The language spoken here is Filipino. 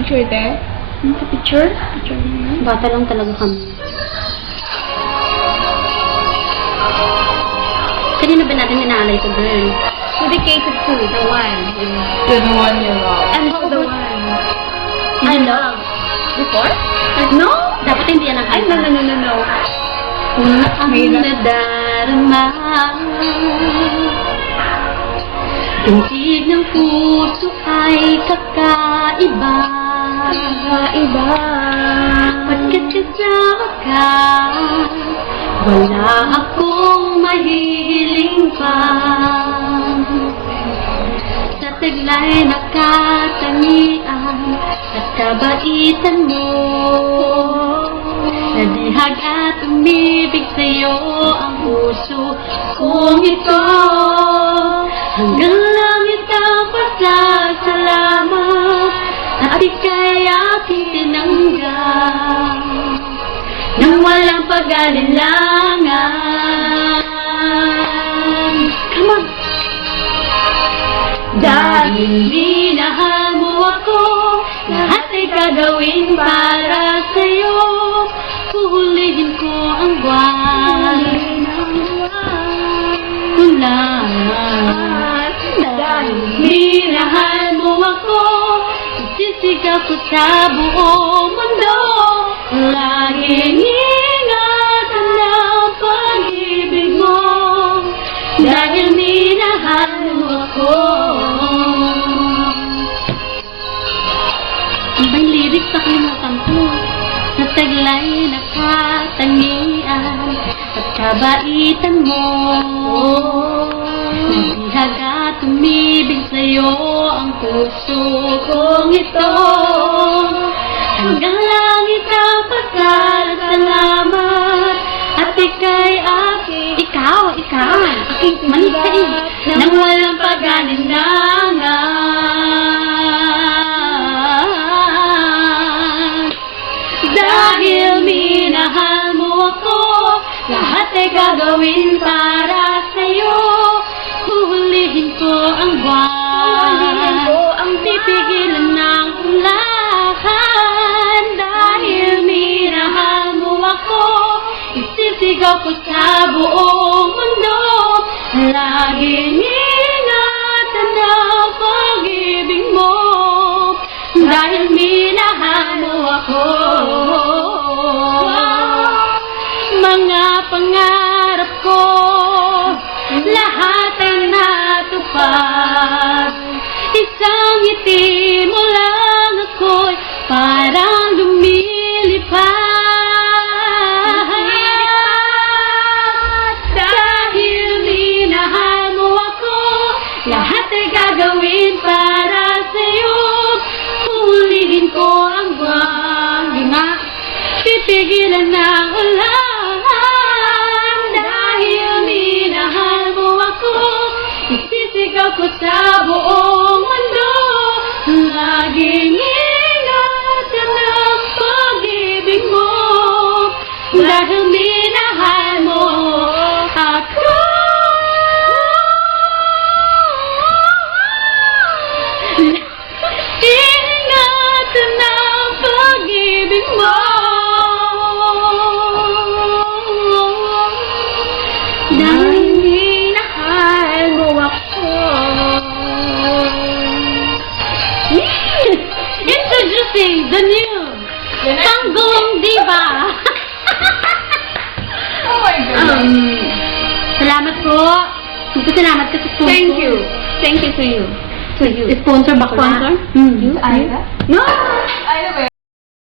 picture there? Sa picture? Picture na. Bata lang talaga kami. Kanina ba natin inaalay ito, girl? Dedicated to the one. To the one you love. And to the one I I love. love. Before? No? Dapat hindi yan ang Ay, no, no, no, no, no. Kung ang May love. nadarama, tintig ng puso ay kakaiba. Kakaiba. Pagkat kasama ka, wala akong mahihiling pa. Sa taglay na katangian at kabaitan mo, nadihag at umibig sa'yo ang puso kong ito. Hanggang langit ang pasasalamat at ika'y aking tinanggap nang walang pag-alilangan. Come on! Dahil minahal mo ako, lahat ay gagawin para sa'yo. Huhulihin ko ang buwan. Ulan. Dahil minahal mo ako, isisigaw ko sa buong mundo. Laging ingatan ang pag-ibig mo, dahil minahal mo ako. Ano ba yung lyrics? Nakalimutan ko. Sa taglay na katangian at kabaitan mo, nabihag at umibig sa'yo ang puso kong ito. Hanggang langit ang pasasalamat at ika'y aking. Ikaw. Aking mali sa'yo. Nang walang pag-alinlangan. Dahil minahal mo ako, lahat ay gagawin para sa'yo. Huhulihin ko ang buwan. Huhulihin ko ang buwan. Pipigilan ng ulahan. Dahil minahal mo ako, isisigaw ko sa buong mundo. Laging ingatan ang pag-ibig mo, dahil minahal mo ako. Mga pangarap ko, lahat ay natupad. Isang ngiti mo lang ako'y parang lumilipad. Dahil minahal mo ako, lahat ay gagawin para sa'yo. Huhulihin ko ang buwan. Di nga, pipigilan ng ulan. Dahil minahal mo ako, isisigaw ko sa buong mundo. Laging ingatan ang pag-ibig mo, dahil minahal mo ako. Ingatan ang pag-ibig mo, dahil minahal mo ako. Introducing the new Tanggong Diva. Oh my goodness. Salamat po. Magpasalamat ka sa sponsor. Thank you. Thank you to you. To you. Sponsor ba ko? Sponsor? You? Aida? No! Aida ba